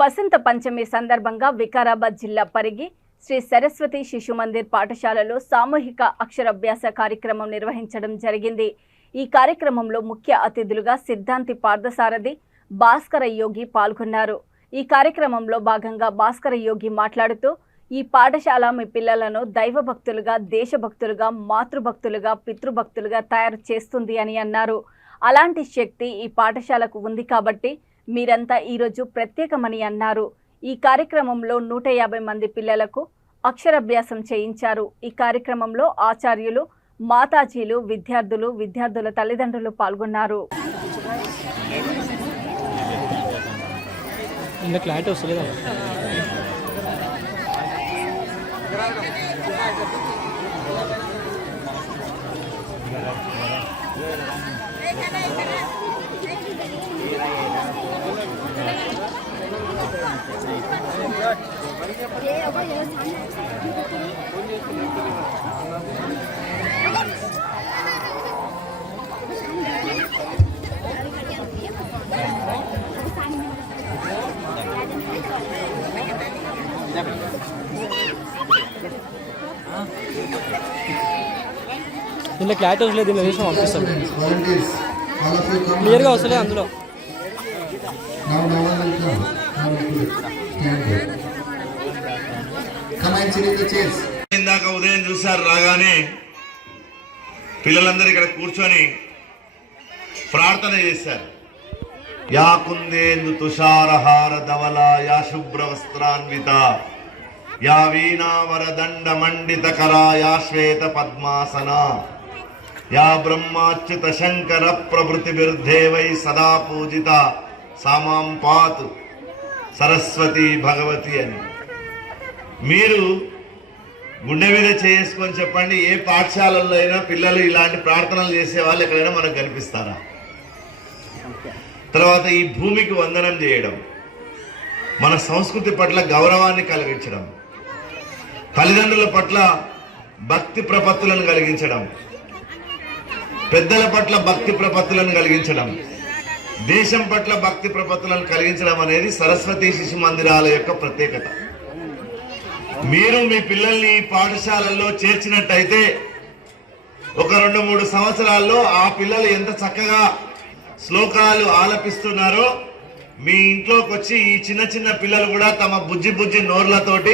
వసంత పంచమి సందర్భంగా వికారాబాద్ జిల్లా పరిగి శ్రీ సరస్వతి శిశు మందిర్ పాఠశాలలో సామూహిక అక్షరాభ్యాస కార్యక్రమం నిర్వహించడం జరిగింది। ఈ కార్యక్రమంలో ముఖ్య అతిథులుగా సిద్ధాంతి పార్థసారథి, భాస్కర యోగి పాల్గొన్నారు। ఈ కార్యక్రమంలో భాగంగా భాస్కర యోగి మాట్లాడుతూ ఈ పాఠశాల మీ పిల్లలను దైవభక్తులుగా, దేశభక్తులుగా, మాతృభక్తులుగా, పితృభక్తులుగా తయారు చేస్తుంది అని అన్నారు। అలాంటి శక్తి ఈ పాఠశాలకు ఉంది కాబట్టి మీరంతా ఈరోజు ప్రత్యేకమని అన్నారు। ఈ కార్యక్రమంలో 150 మంది పిల్లలకు అక్షరాభ్యాసం చేయించారు। ఈ కార్యక్రమంలో ఆచార్యులు, మాతాజీలు, విద్యార్థుల తల్లిదండ్రులు పాల్గొన్నారు। దీంట్లో క్లారిటీ వస్తలేదు, దీనిలో వేసిన పంపిస్తాం క్లియర్గా వస్తలేదు అందులో। ఇందాక ఉదయం చూసారు, రాగానే పిల్లలందరూ ఇక్కడ కూర్చొని ప్రార్థన చేశారు। యా కుందేందు తుషారహార ధవల, యా శుభ్ర వస్త్రాన్విత, యా వీణావరదండ మండిత కరా, యా శ్వేత పద్మాసన, యా బ్రహ్మాచ్యుత శంకర ప్రభృతి బిర్ధేవై సదా పూజిత, సామాం పాతు సరస్వతి భగవతి అని మీరు గుండె మీద చేసుకొని చెప్పండి। ఏ పాఠశాలల్లో అయినా పిల్లలు ఇలాంటి ప్రార్థనలు చేసే వాళ్ళు ఎక్కడైనా మనకు కనిపిస్తారా? తర్వాత ఈ భూమికి వందనం చేయడం, మన సంస్కృతి పట్ల గౌరవాన్ని కలిగించడం, తల్లిదండ్రుల పట్ల భక్తి ప్రపత్తులను కలిగించడం, పెద్దల పట్ల భక్తి ప్రపత్తులను కలిగించడం, దేశం పట్ల భక్తి ప్రపత్తులను కలిగించడం అనేది సరస్వతి శిశు మందిరాల యొక్క ప్రత్యేకత। మీరు మీ పిల్లల్ని పాఠశాలల్లో చేర్చినట్టయితే ఒక 2-3 సంవత్సరాల్లో ఆ పిల్లలు ఎంత చక్కగా శ్లోకాలు ఆలపిస్తున్నారో, మీ ఇంట్లోకి వచ్చి ఈ చిన్న చిన్న పిల్లలు కూడా తమ బుజ్జి నోర్లతోటి